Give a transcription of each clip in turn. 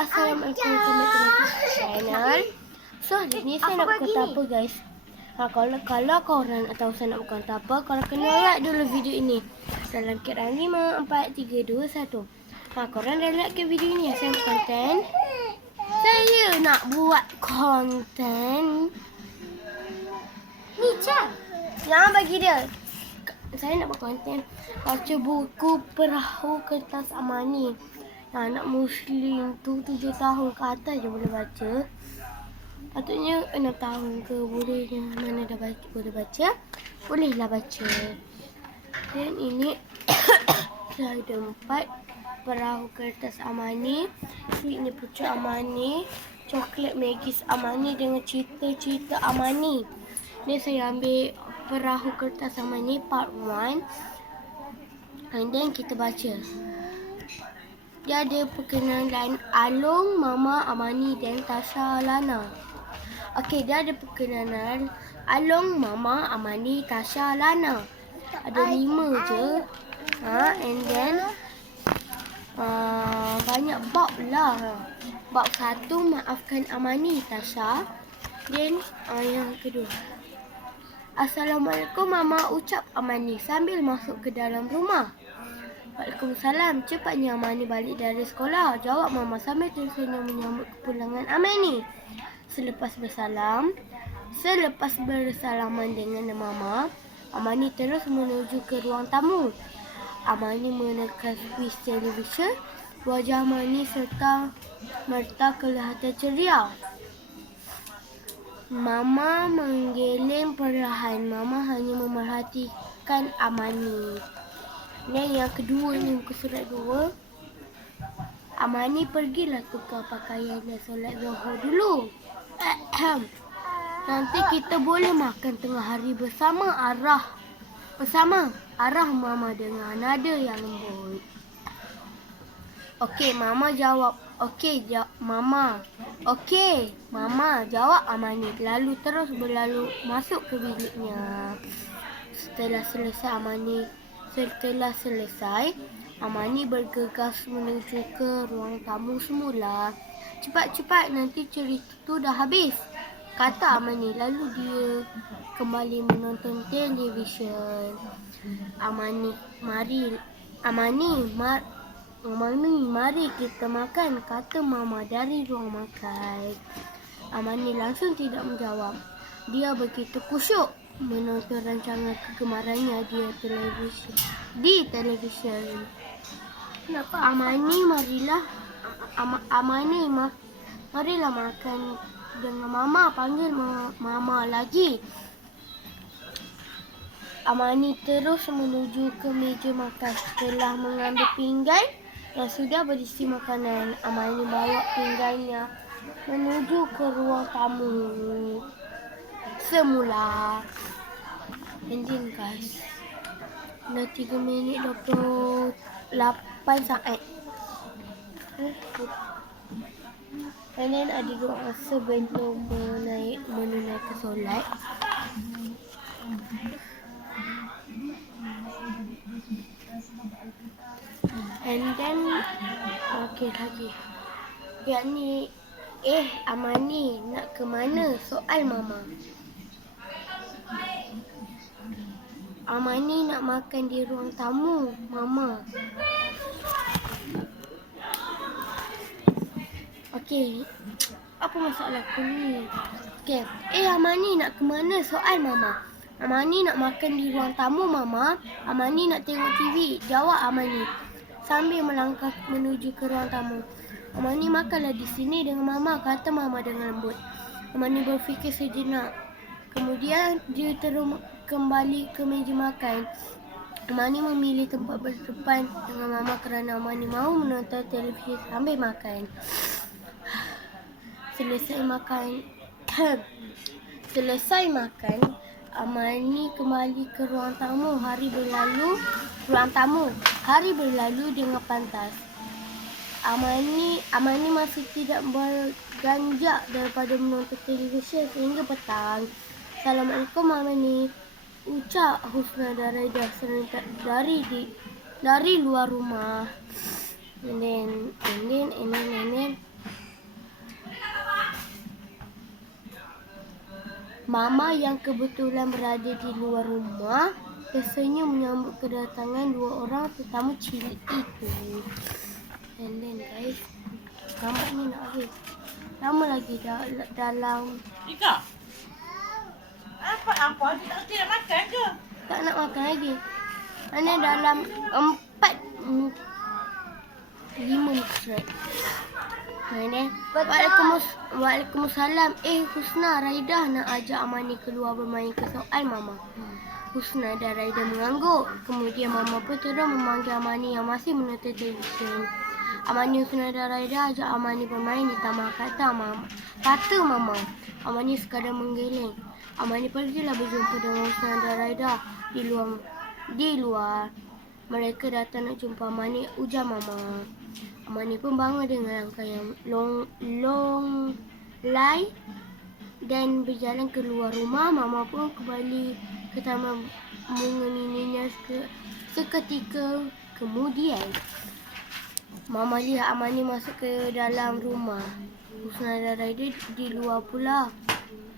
Assalamualaikum warahmatullahi channel. So hari ni saya nak berkata apa guys. Kalau korang tahu saya nak berkata apa, korang kena like dulu video ini. Dalam kiraan 5, 4, 3, 2, 1. Korang dah like ke video ini. Saya nak konten. Saya nak buat konten. Ni Cah. Jangan bagi dia. Saya nak buat konten baca buku Perahu Kertas Amani. Anak Muslim tu 7 tahun ke atas je boleh baca. Patutnya 6 tahun ke boleh je. Mana dah baca, boleh baca. Bolehlah baca. Dan ini saya ada 4 Perahu Kertas Amani. Ini Pucuk Amani. Coklat Magis Amani dengan cerita-cerita Amani. Ni saya ambil Perahu Kertas Amani part 1. And then kita baca. Dia ada perkenalan Along, Mama, Amani dan Tasha Lana. Okey, dia ada perkenalan Along, Mama, Amani, Tasha Lana. Ada 5 je. And then banyak bab lah. Bab 1, maafkan Amani, Tasha. Then yang kedua, Assalamualaikum Mama, ucap Amani sambil masuk ke dalam rumah. Waalaikumsalam, cepatnya Amani balik dari sekolah, jawab Mama sambil tersenyum menyambut kepulangan Amani. Selepas bersalaman dengan Mama, Amani terus menuju ke ruang tamu. Amani menekan switch televisyen. Wajah Amani serta merta kelihatan ceria. Mama menggeleng perlahan. Mama hanya memerhatikan Amani. Dan yang kedua ni, muka surat 2. Amani pergilah tukar pakaian dan solat Zuhur dulu. Nanti kita boleh makan tengah hari bersama arah Mama dengan nada yang lembut. Okey, Mama jawab. Mama, jawab Amani. Lalu terus berlalu masuk ke biliknya. Setelah selesai, Amani bergegas menuju ke ruang tamu semula. Cepat-cepat, nanti cerita tu dah habis, kata Amani. Lalu dia kembali menonton televisyen. Amani, mari kita makan, kata Mama dari ruang makan. Amani langsung tidak menjawab. Dia begitu kusyuk menonton rancangan kegemarannya di televisyen. Amani, marilah makan dengan Mama, panggil Mama lagi. Amani terus menuju ke meja makan. Setelah mengambil pinggan yang sudah berisi makanan, Amani bawa pinggannya menuju ke ruang tamu semula. Ending guys. Dah 3 minit 28 saat. And then ada doa sebelum menunaikan solat. And then okey lagi. Yang ni Amani nak ke mana? Soal Mama. Amani nak makan di ruang tamu, Mama. Okey. Apa masalah aku ni? Okey. Amani nak ke mana? Soal Mama. Amani nak makan di ruang tamu, Mama. Amani nak tengok TV, jawab Amani sambil melangkah menuju ke ruang tamu. Amani, makanlah di sini dengan Mama, kata Mama dengan lembut. Amani berfikir sejenak. Kemudian dia terus kembali ke meja makan. Amani memilih tempat berdepan dengan Mama kerana Amani mahu menonton televisyen sambil makan. Selesai makan, Amani kembali ke ruang tamu. Hari berlalu dengan pantas. Amani masih tidak berganjak daripada menonton televisyen sehingga petang. Assalamualaikum Amani, ucap Husna dan Raida serentak dari luar rumah. And then Mama yang kebetulan berada di luar rumah tersenyum menyambut kedatangan dua orang tetamu cilik itu. And then guys, gambar ni nak habis. Lama lagi dalam. Ika, apa? Tidak makan ke? Tak nak makan lagi. Mana dalam 5 minit. Waalaikumsalam. Husna, Raida nak ajak Amani keluar bermain ke soal Mama. Husna dan Raida mengangguk. Kemudian Mama pun terus memanggil Amani yang masih menonton televisyen. Amani, Husna dan Raida ajak Amani bermain di taman. Kata Mama. Amani sekadar menggeleng. Amani pergilah berjumpa dengan Husna dan Raida di luar. Mereka datang nak jumpa Amani, ujar Mama. Amani pun bangun dengan langkah yang longlai dan berjalan keluar rumah. Mama pun kembali ke taman bunga mininya seketika kemudian. Mama lihat Amani masuk ke dalam rumah. Husna dan Raida di luar pula.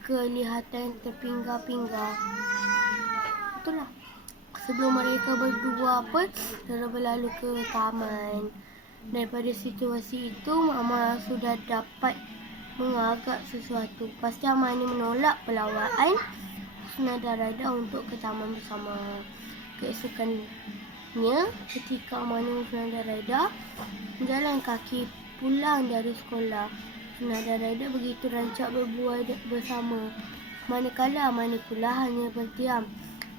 Kelihatan terpinggar-pinggar. Itulah. Sebelum mereka berdua pun terus berlalu ke taman. Daripada situasi itu, Mama sudah dapat mengagak sesuatu. Pasti Amani menolak pelawaan Husna dan Raida untuk ke taman bersama. Keesokannya, ketika Amani, Husna dan Raida berjalan kaki pulang dari sekolah, Husna dan Raida begitu rancak berbual bersama. Manakala Amani pula hanya berdiam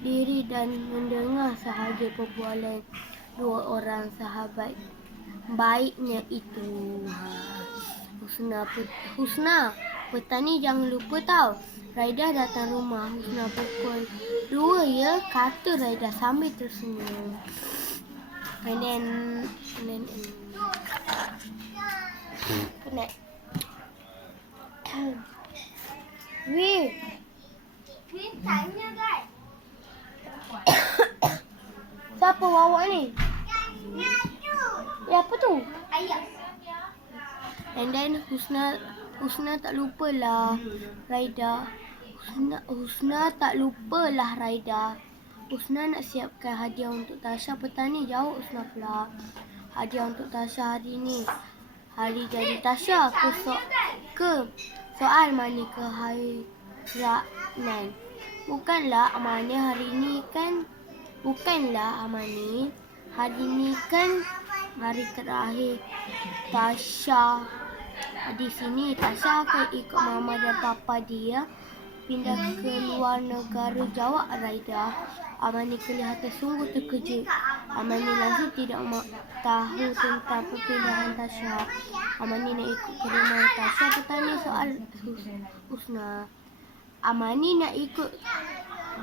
diri dan mendengar sahaja perbualan dua orang sahabat baiknya itu. Husna, petani jangan lupa tahu. Raida datang rumah. Husna pukul 2 ya, kata Raida sambil tersenyum. And then penat. Weh, tanya guys. Siapa bawa ni? Ya, apa tu? Ayam. And then Husna tak lupalah Raida. Husna tak lupalah Raida. Husna nak siapkan hadiah untuk Tasha. Petani jawab Husna pula. Hadiah untuk Tasha hari ni. Hari jadi Tasha ke soal Mani kehairan. Bukanlah Amani hari ni kan hari terakhir Tasha di sini. Tasha akan ikut Mama dan Papa dia pindah ke luar negara, jawab Raida. Amani kelihatan sungguh terkejut. Amani langsung tidak tahu tentang perpindahan Tasha. Amani nak ikut ke rumah Tasha. Petani soal Husna. Amani nak ikut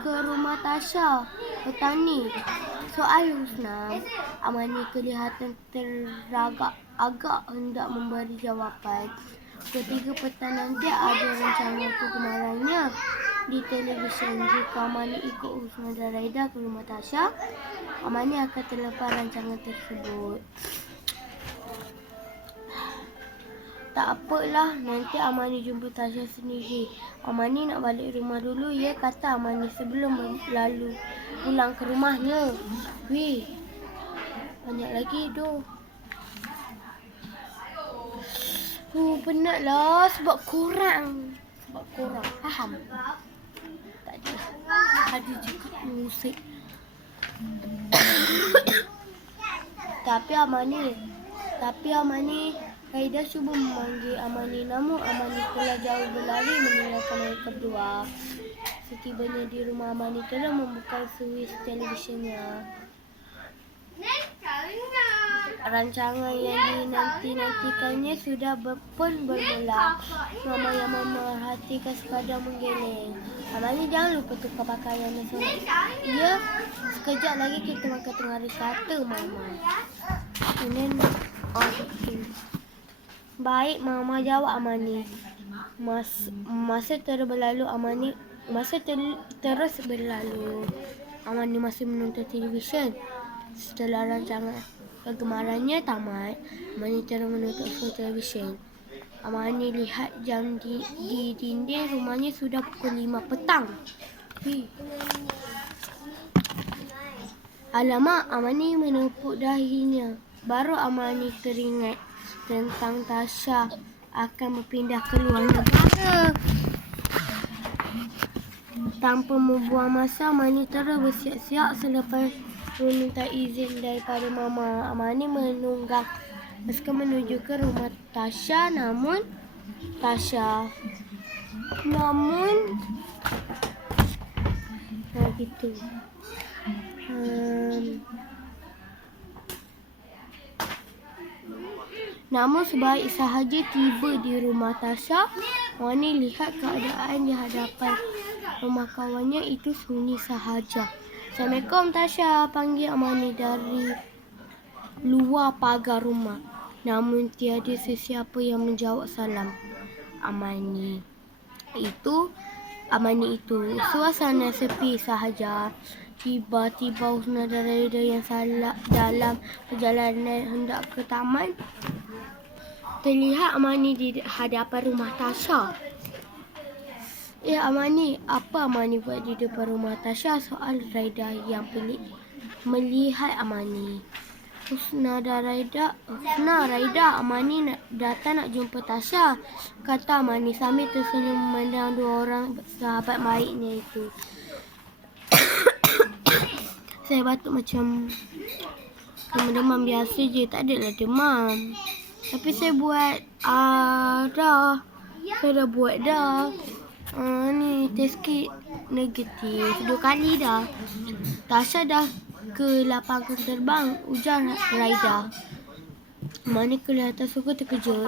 ke rumah Tasha. Petani soal Husna. Amani kelihatan agak hendak memberi jawapan. Ketiga petang nanti ada rencana kegemarannya di televisyen. Jika Amani ikut Husna dan Raida ke rumah Tasha, Amani akan terlepas rancangan tersebut. Tak apalah, nanti Amani jumpa Tasha sendiri. Amani nak balik rumah dulu ya, kata Amani sebelum lalu pulang ke rumahnya. Weh, banyak lagi tu. Penatlah sebab korang. Faham? Tak ada. Ada juga musik. Tapi Amani Raida cuba memanggil Amani, namun Amani telah jauh berlari meninggalkan mereka berdua. Setibanya di rumah, Amani telah membuka suis televisyennya. Rancangan yang dinanti-nantikannya sudah pun bermula. Mama yang memerhatikan sekadar menggeleng. Amani, jangan lupa tukar pakaian dan solat. Ya, sekejap lagi kita makan tengah hari, kata Mama. Kemudian, baik Mama, jawab Amani. Masa terus berlalu. Amani masih menonton televisyen. Setelah rancangan kegemarannya tamat, Amani terus menonton show televisyen. Amani lihat jam di dinding rumahnya sudah pukul 5 petang. Alamak, Amani menepuk dahinya. Baru Amani teringat tentang Tasha akan berpindah ke luar negara. Tanpa membuang masa, Amani terus bersiap-siap selepas meminta izin daripada Mama. Amani menunggang basikal menuju ke rumah Tasha. Namun gitu. Namun sebaik sahaja tiba di rumah Tasha, Amani lihat keadaan di hadapan rumah kawannya itu sunyi sahaja. Assalamualaikum Tasha, panggil Amani dari luar pagar rumah. Namun tiada sesiapa yang menjawab salam Amani itu. Suasana sepi sahaja. Tiba-tiba Husna dan Raida yang dalam perjalanan hendak ke taman terlihat Amani di hadapan rumah Tasha. Amani, apa Amani buat di depan rumah Tasha? Soal Raida yang pelik melihat Amani. Husna, Raida, Amani datang nak jumpa Tasha, kata Amani sambil tersenyum memandang dua orang sahabat baiknya itu. Saya batuk macam demam biasa je, tak adalah demam. Tapi saya buat dah. Saya dah buat dah. Ni test kit negatif 2 kali dah. Tasha dah ke lapangan terbang, ujar Raida. Amani kelihatan suka terkejut.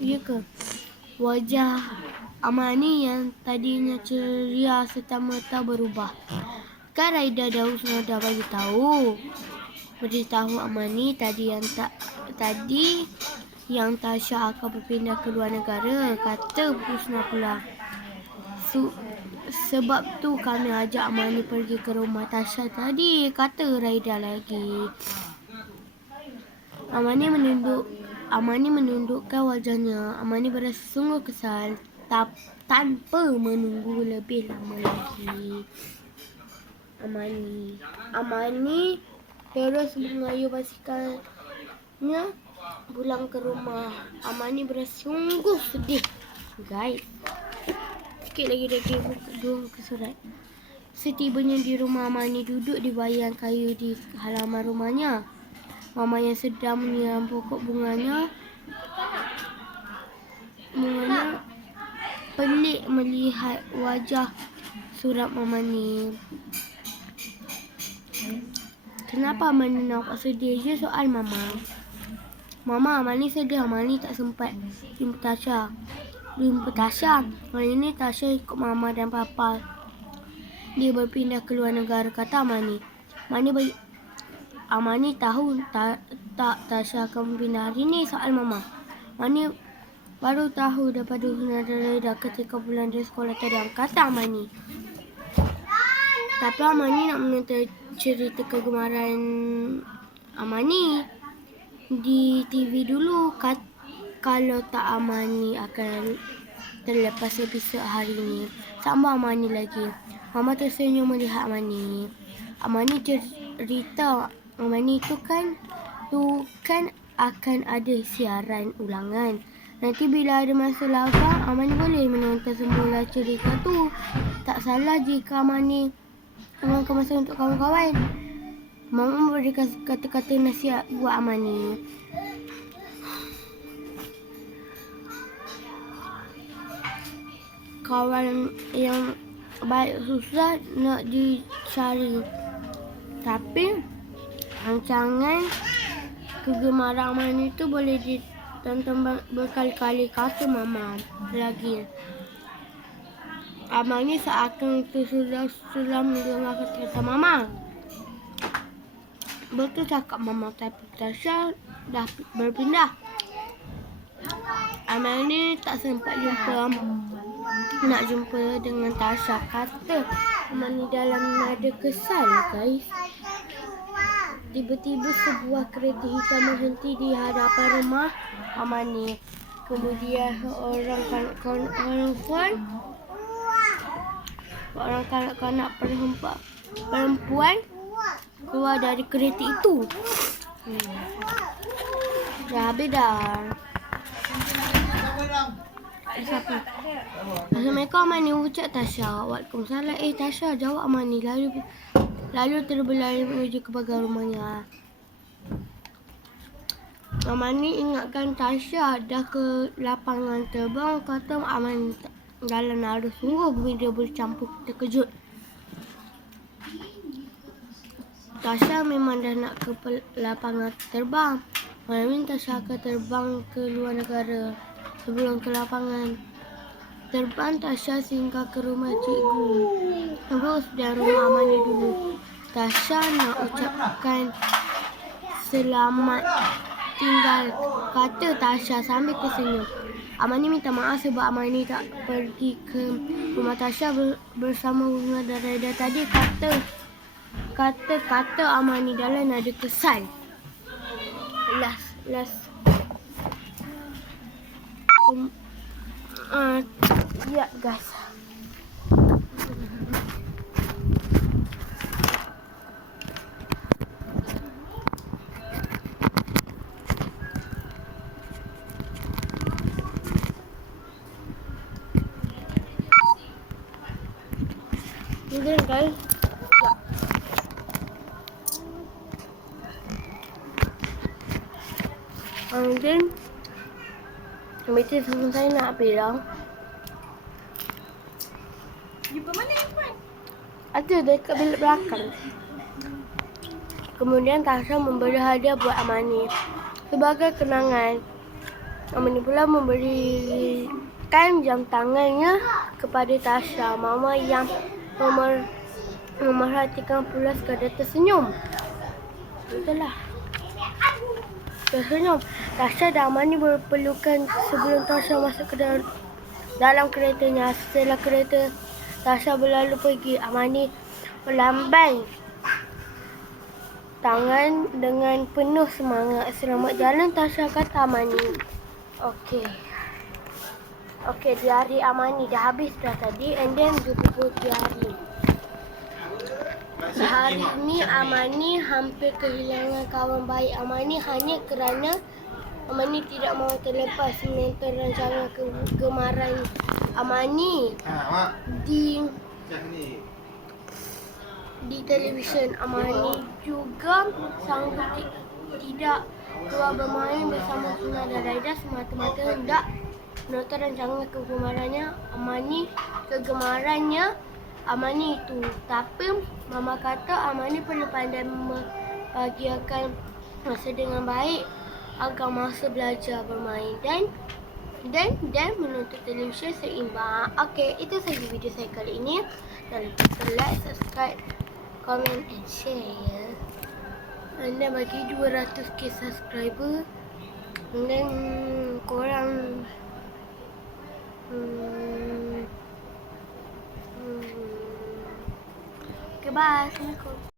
Ya ke? Wajah Amani yang tadinya ceria serta-merta berubah. Kan Raida dah Husna dah beritahu Amani tadi yang Tasha akan berpindah ke luar negara, kata Husna pula. Sebab tu kami ajak Amani pergi ke rumah Tasha tadi, kata Raida lagi. Amani menundukkan wajahnya. Amani berasa sungguh kesal tanpa menunggu lebih lama lagi. Amani terus mengayuh basikalnya pulang ke rumah. Amani berasa sungguh sedih. Guys, sikit lagi buka surat. Setibanya di rumah, Amani duduk di bayan kayu di halaman rumahnya. Mama yang sedang menyiram pokok bunganya pelik melihat wajah surat Amani. Kenapa Amani nampak sedih je, soal Mama. Amani sedih. Amani tak sempat jumpa Tasha. Hari ini Tasha ikut Mama dan Papa. Dia berpindah ke luar negara, kata Amani. Amani tahu tak Tasha akan berpindah hari ini, soal Mama. Amani baru tahu daripada Husna dan Raida ketika pulang dari sekolah tadi, kata Amani. Tapi Amani nak menonton cerita kegemaran Amani di TV dulu. Kalau tak, Amani akan terlepas episod hari ini, sambung Amani lagi. Mama tersenyum melihat Amani. Amani cerita Amani tu kan akan ada siaran ulangan. Nanti bila ada masa lapang, Amani boleh menonton semula cerita tu. Tak salah jika Amani luangkan masa untuk kawan-kawan. Mama memberikan kata-kata nasihat buat Amani. Kawan yang baik susah nak dicari. Tapi rancangan kegemaran Amani itu boleh ditonton berkali-kali, kata Mama lagi. Amani seakan sudah mendengar kata Mama. Betul cakap Mama, tapi Tasha dah berpindah. Amani tak sempat nak jumpa dengan Tasha, kata Amani dalam nada kesal, guys. Tiba-tiba sebuah kereta hitam berhenti di hadapan rumah Amani. Kemudian orang kanak-kanak perempuan keluar dari kereta itu. Dah habis dah. Siapa? Assalamualaikum Amani, ucap Tasha. Waalaikumsalam. Tasha, jawab Amani. Lalu terberlari menuju ke pagar rumahnya. Amani ingatkan Tasha dah ke lapangan terbang. Kata Amani dalam nada sungguh bila bercampur terkejut. Tasha memang dah nak ke lapangan terbang. Amani Tasha akan terbang ke luar negara. Sebelum ke lapangan terbang, Tasha singgah ke rumah cikgu Ros dan rumah Amani dulu. Tasha nak ucapkan selamat tinggal, kata Tasha sambil tersenyum. Amani minta maaf sebab Amani tak pergi ke rumah Tasha bersama Bunga dan Reda tadi. Kata Amani dalam nada kesal. Ya guys. Kemudian guys, kemudian macam saya nak bilang Jumpa mana Irfan? ada dekat bilik belakang. Kemudian Tasha memberi hadiah buat Amani sebagai kenangan. Amani pula memberikan jam tangannya kepada Tasha. Mama yang memerhatikan pula sekadar tersenyum. Itulah. Tersenyum. Tasha dan Amani berpelukan sebelum Tasha masuk ke dalam keretanya. Setelah kereta Tasha berlalu pergi, Amani melambai tangan dengan penuh semangat. Selamat jalan, Tasha kata Amani. Okey, diari Amani dah habis dah tadi. And then buku diari. Hari ini Amani hampir kehilangan kawan baik Amani hanya kerana Amani tidak mahu terlepas menonton rancangan kegemaran Amani di televisyen. Amani juga sanggup tidak keluar bermain bersama Bunga dan Raida semata-mata hendak menonton rancangan kegemarannya Amani itu. Tapi Mama kata Amani perlu pandai membahagiakan masa dengan baik agar masa belajar bermain dan menonton televisyen seimbang. Okey, itu sahaja video saya kali ini. Jangan lupa like, subscribe, comment and share ya. Anda bagi 200k subscriber dan korang okay, bye. Assalamualaikum.